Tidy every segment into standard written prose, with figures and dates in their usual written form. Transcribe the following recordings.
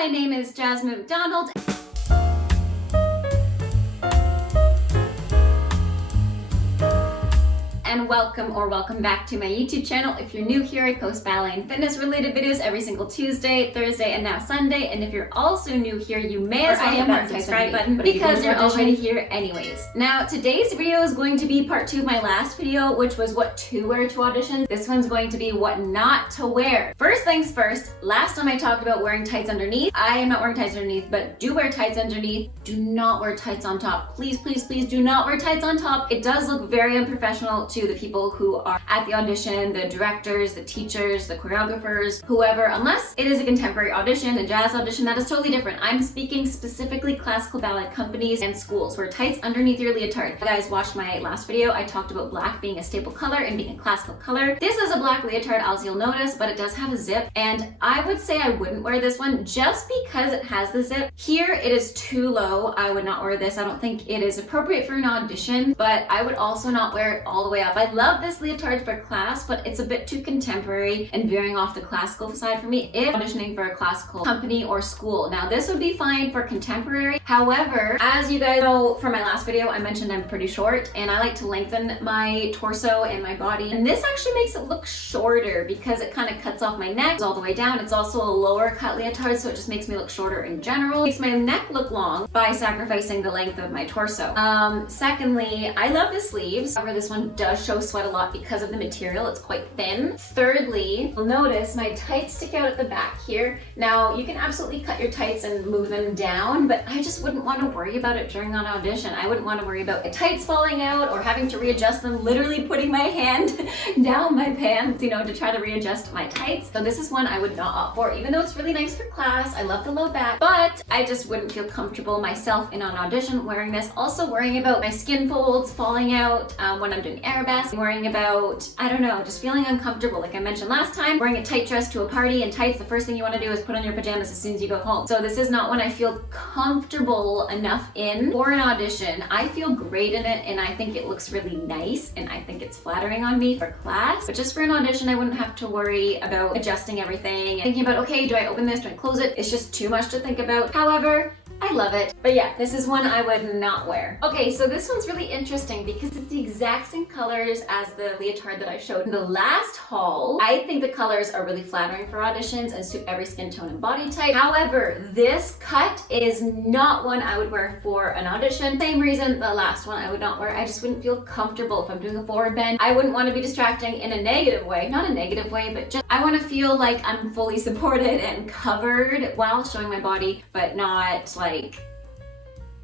my name is Jasmine McDonald. And welcome back to my YouTube channel. If you're new here, I post ballet and fitness related videos every single Tuesday, Thursday, and now Sunday. And if you're also new here, you may as well hit that subscribe button because you're already here anyways. Now, today's video is going to be part 2 of my last video, which was what to wear to auditions. This one's going to be what not to wear. First things first, last time I talked about wearing tights underneath. I am not wearing tights underneath, but do wear tights underneath. Do not wear tights on top. Please, please, please do not wear tights on top. It does look very unprofessional to the people who are at the audition, the directors, the teachers, the choreographers, whoever, unless it is a contemporary audition, a jazz audition, that is totally different. I'm speaking specifically classical ballet companies and schools. Wear tights underneath your leotard. If you guys watched my last video, I talked about black being a staple color and being a classical color. This is a black leotard, as you'll notice, but it does have a zip, and I would say I wouldn't wear this one just because it has the zip. Here it is too low. I would not wear this. I don't think it is appropriate for an audition, but I would also not wear it all the way up. I love this leotard for class, but it's a bit too contemporary and veering off the classical side for me if auditioning for a classical company or school. Now, this would be fine for contemporary. However, as you guys know from my last video, I mentioned I'm pretty short and I like to lengthen my torso and my body. And this actually makes it look shorter because it kind of cuts off my neck all the way down. It's also a lower cut leotard, so it just makes me look shorter in general. It makes my neck look long by sacrificing the length of my torso. Secondly, I love the sleeves. However, this one does show sweat a lot because of the material. It's quite thin. Thirdly, you'll notice my tights stick out at the back here. Now, you can absolutely cut your tights and move them down, but I just wouldn't want to worry about it during an audition. I wouldn't want to worry about the tights falling out or having to readjust them, literally putting my hand down my pants, to try to readjust my tights. So this is one I would not opt for, even though it's really nice for class. I love the low back, but I just wouldn't feel comfortable myself in an audition wearing this. Also worrying about my skin folds falling out when I'm doing arabesque, worrying about, I don't know, just feeling uncomfortable. Like I mentioned last time, wearing a tight dress to a party and tights, the first thing you want to do is put on your pajamas as soon as you go home. So this is not one I feel comfortable enough in for an audition. I feel great in it and I think it looks really nice and I think it's flattering on me for class, but just for an audition, I wouldn't have to worry about adjusting everything and thinking about, okay, do I open this, do I close it? It's just too much to think about. However, I love it. But yeah, this is one I would not wear. Okay, so this one's really interesting because it's the exact same colors as the leotard that I showed in the last haul. I think the colors are really flattering for auditions and suit every skin tone and body type. However, this cut is not one I would wear for an audition. Same reason the last one I would not wear. I just wouldn't feel comfortable if I'm doing a forward bend. I wouldn't want to be distracting in a negative way. Not a negative way, but just I want to feel like I'm fully supported and covered while showing my body, but not like,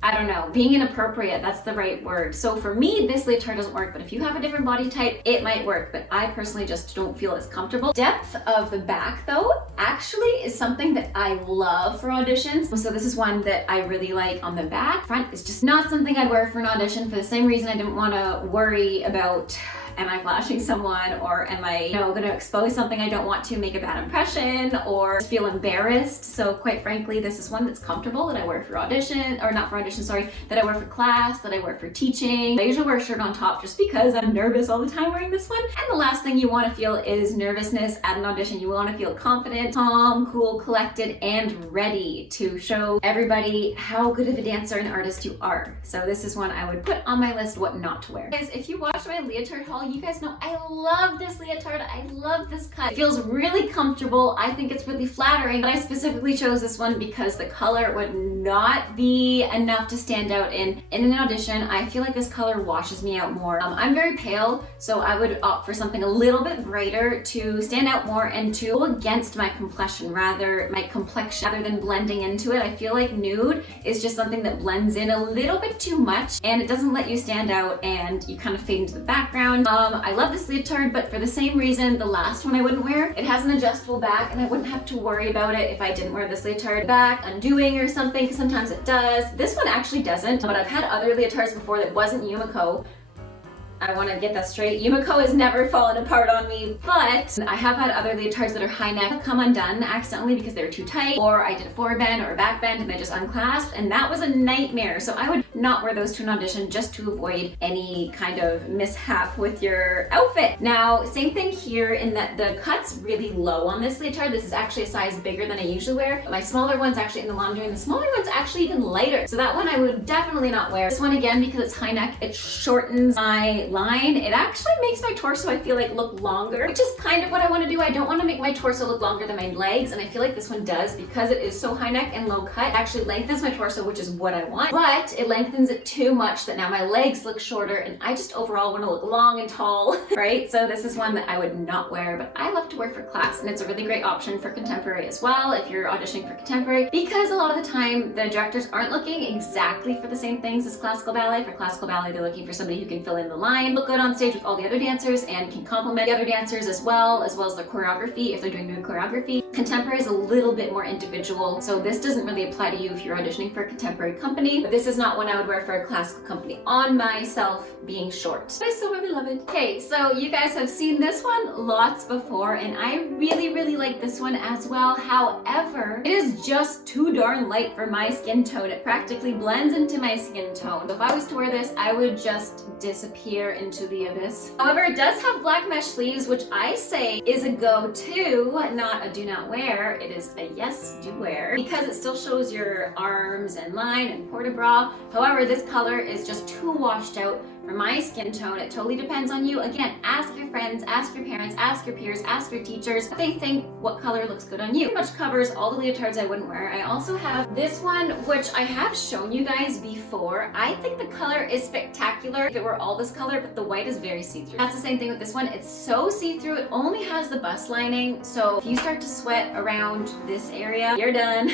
I don't know, being inappropriate, that's the right word. So for me, this leotard doesn't work, but if you have a different body type, it might work, but I personally just don't feel as comfortable. Depth of the back though, actually is something that I love for auditions. So this is one that I really like on the back. Front is just not something I'd wear for an audition for the same reason I didn't want to worry about, am I flashing someone, or am I, going to expose something I don't want to, make a bad impression, or feel embarrassed? So quite frankly, this is one that's comfortable that I wear for audition, or not for audition, sorry, that I wear for class, that I wear for teaching. I usually wear a shirt on top just because I'm nervous all the time wearing this one. And the last thing you want to feel is nervousness at an audition. You want to feel confident, calm, cool, collected, and ready to show everybody how good of a dancer and artist you are. So this is one I would put on my list what not to wear. Guys, if you watched my leotard haul, you guys know I love this leotard. I love this cut. It feels really comfortable. I think it's really flattering, but I specifically chose this one because the color would not be enough to stand out in an audition. I feel like this color washes me out more. I'm very pale, so I would opt for something a little bit brighter to stand out more and to go against my complexion rather than blending into it. I feel like nude is just something that blends in a little bit too much and it doesn't let you stand out and you kind of fade into the background. I love this leotard, but for the same reason the last one I wouldn't wear. It has an adjustable back and I wouldn't have to worry about it if I didn't wear this leotard back undoing or something, because sometimes it does. This one actually doesn't, but I've had other leotards before that wasn't Yumiko I want to get that straight. Yumiko has never fallen apart on me, but I have had other leotards that are high neck come undone accidentally because they were too tight, or I did a forward bend or a back bend and they just unclasped, and that was a nightmare. So I would not wear those to an audition just to avoid any kind of mishap with your outfit. Now, same thing here in that the cut's really low on this leotard. This is actually a size bigger than I usually wear. My smaller one's actually in the laundry, and the smaller one's actually even lighter. So that one I would definitely not wear. This one, again, because it's high neck, it shortens my line. It actually makes my torso, I feel like, look longer, which is kind of what I want to do. I don't want to make my torso look longer than my legs, and I feel like this one does because it is so high neck and low cut. It actually lengthens my torso, which is what I want, but it lengthens it too much that now my legs look shorter, and I just overall want to look long and tall, right? So this is one that I would not wear, but I love to wear for class, and it's a really great option for contemporary as well if you're auditioning for contemporary, because a lot of the time the directors aren't looking exactly for the same things as classical ballet. For classical ballet, they're looking for somebody who can fill in the line, look good on stage with all the other dancers, and can complement the other dancers as well as their choreography if they're doing new choreography. Contemporary is a little bit more individual, so this doesn't really apply to you if you're auditioning for a contemporary company, but this is not one I would wear for a classical company on myself being short. I still really love it. Okay, so you guys have seen this one lots before, and I really like this one as well. However, it is just too darn light for my skin tone. It practically blends into my skin tone. So if I was to wear this, I would just disappear into the abyss. However, it does have black mesh sleeves, which I say is a go-to, not a do not wear. It is a yes, do wear, because it still shows your arms and line and port de bras. However, this color is just too washed out for my skin tone. It totally depends on you. Again, ask your friends, ask your parents, ask your peers, ask your teachers what they think what color looks good on you. Pretty much covers all the leotards I wouldn't wear. I also have this one, which I have shown you guys before. I think the color is spectacular if it were all this color, but the white is very see-through. That's the same thing with this one. It's so see-through. It only has the bust lining, so if you start to sweat around this area, you're done.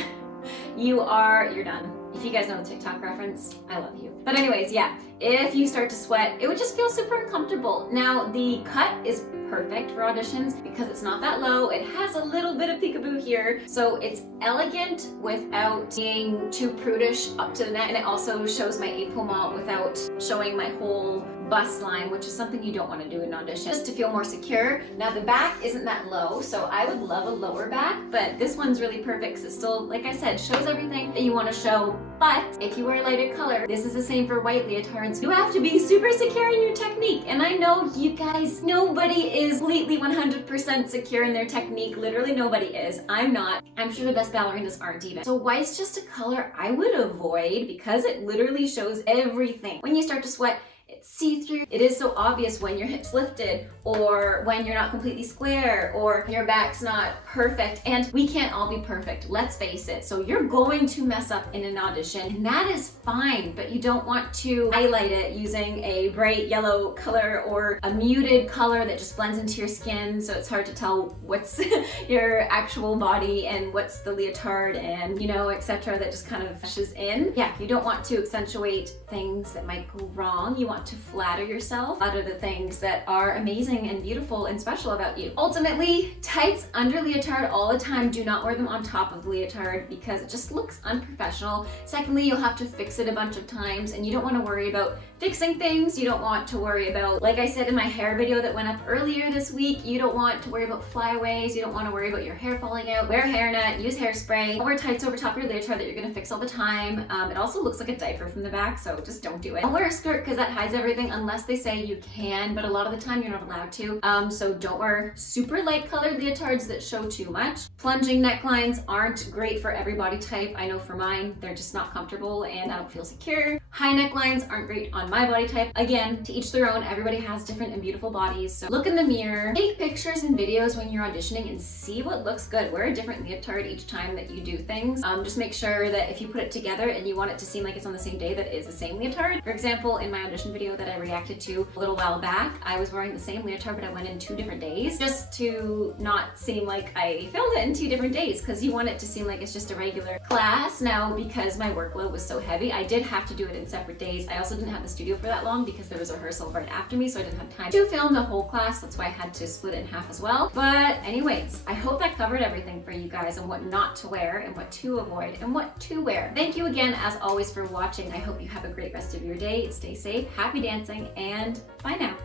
You're done. If you guys know the TikTok reference, I love you. But anyways, yeah, if you start to sweat, it would just feel super uncomfortable. Now, the cut is perfect for auditions because it's not that low. It has a little bit of peekaboo here, so it's elegant without being too prudish up to the neck, and it also shows my épaulement without showing my whole bust line, which is something you don't want to do in an audition, just to feel more secure. Now the back isn't that low, so I would love a lower back, but this one's really perfect because it still, like I said, shows everything that you want to show. But if you wear a lighter color, this is the same for white leotards, you have to be super secure in your technique. And I know you guys, nobody is completely 100% secure in their technique. Literally nobody is. I'm not. I'm sure the best ballerinas aren't even. So white's just a color I would avoid because it literally shows everything. When you start to sweat, it's see-through. It is so obvious when your hips lifted, or when you're not completely square, or your back's not perfect. And we can't all be perfect, let's face it. So you're going to mess up in an audition, and that is fine, but you don't want to highlight it using a bright yellow color or a muted color that just blends into your skin, so it's hard to tell what's your actual body and what's the leotard, and etc. that just kind of meshes in. Yeah, you don't want to accentuate things that might go wrong. You want to flatter yourself out of the things that are amazing and beautiful and special about you. Ultimately, tights under leotard all the time. Do not wear them on top of the leotard because it just looks unprofessional. Secondly, you'll have to fix it a bunch of times, and you don't want to worry about fixing things. You don't want to worry about, like I said in my hair video that went up earlier this week, you don't want to worry about flyaways. You don't want to worry about your hair falling out. Wear a hairnet, use hairspray. Don't wear tights over top of your leotard that you're going to fix all the time. It also looks like a diaper from the back, so just don't do it. Don't wear a skirt because that hides everything unless they say you can, but a lot of the time you're not allowed to. So don't wear super light colored leotards that show too much. Plunging necklines aren't great for every body type. I know for mine, they're just not comfortable and I don't feel secure. High necklines aren't great on my body type. Again, to each their own. Everybody has different and beautiful bodies. So look in the mirror, take pictures and videos when you're auditioning and see what looks good. Wear a different leotard each time that you do things. Just make sure that if you put it together and you want it to seem like it's on the same day, that it is the same leotard. For example, in my audition video that I reacted to a little while back, I was wearing the same leotard, but I went in 2 different days just to not seem like I filmed it in 2 different days, because you want it to seem like it's just a regular class. Now, because my workload was so heavy, I did have to do it in separate days. I also didn't have the studio for that long because there was a rehearsal right after me, so I didn't have time to film the whole class. That's why I had to split it in half as well. But anyways, I hope that covered everything for you guys on what not to wear and what to avoid and what to wear. Thank you again, as always, for watching. I hope you have a great rest of your day. Stay safe. Happy dancing, and bye now.